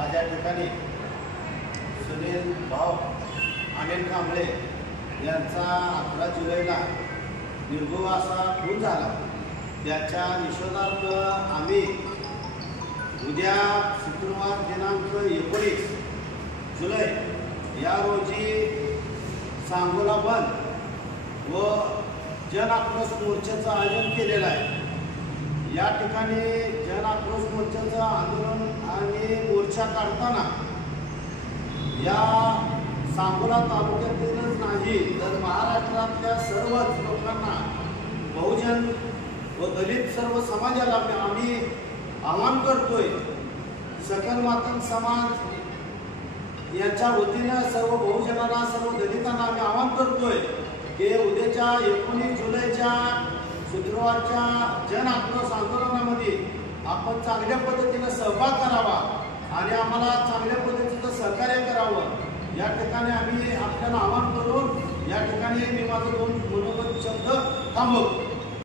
आज या ठिकाणी सुनील भाऊ अनिल कांबळे यांचा 11 जुलैला निर्भव असा खून झाला। त्याच्या निषेधार्थ आम्ही उद्या शुक्रवार दिनांक 19 जुलै या रोजी सांगोला बंद व जन आक्रोश मोर्चाचं आयोजन केलेलं आहे। या ठिकाणी जन आक्रोश मोर्चाचं आंदोलन आणि मोर्चा काढताना या सांगोला तालुक्यातीलच नाही तर महाराष्ट्रातल्या सर्वच लोकांना, बहुजन व दलित सर्व समाजाला आम्ही आवाहन करतोय। सकल मातंग समाज यांच्या वतीनं सर्व बहुजनांना, सर्व दलितांना आम्ही आवाहन करतोय की उद्याच्या 19 जुलैच्या शुक्रवारच्या जन आक्रोश आंदोलनामध्ये आपण चांगल्या पद्धतीने सहभाग करावा आणि आम्हाला चांगल्या पद्धतीचं सहकार्य करावं। या ठिकाणी आम्ही आपल्याला आवाहन करून या ठिकाणी मी माझं 2 मनोगत शब्द थांबवतो।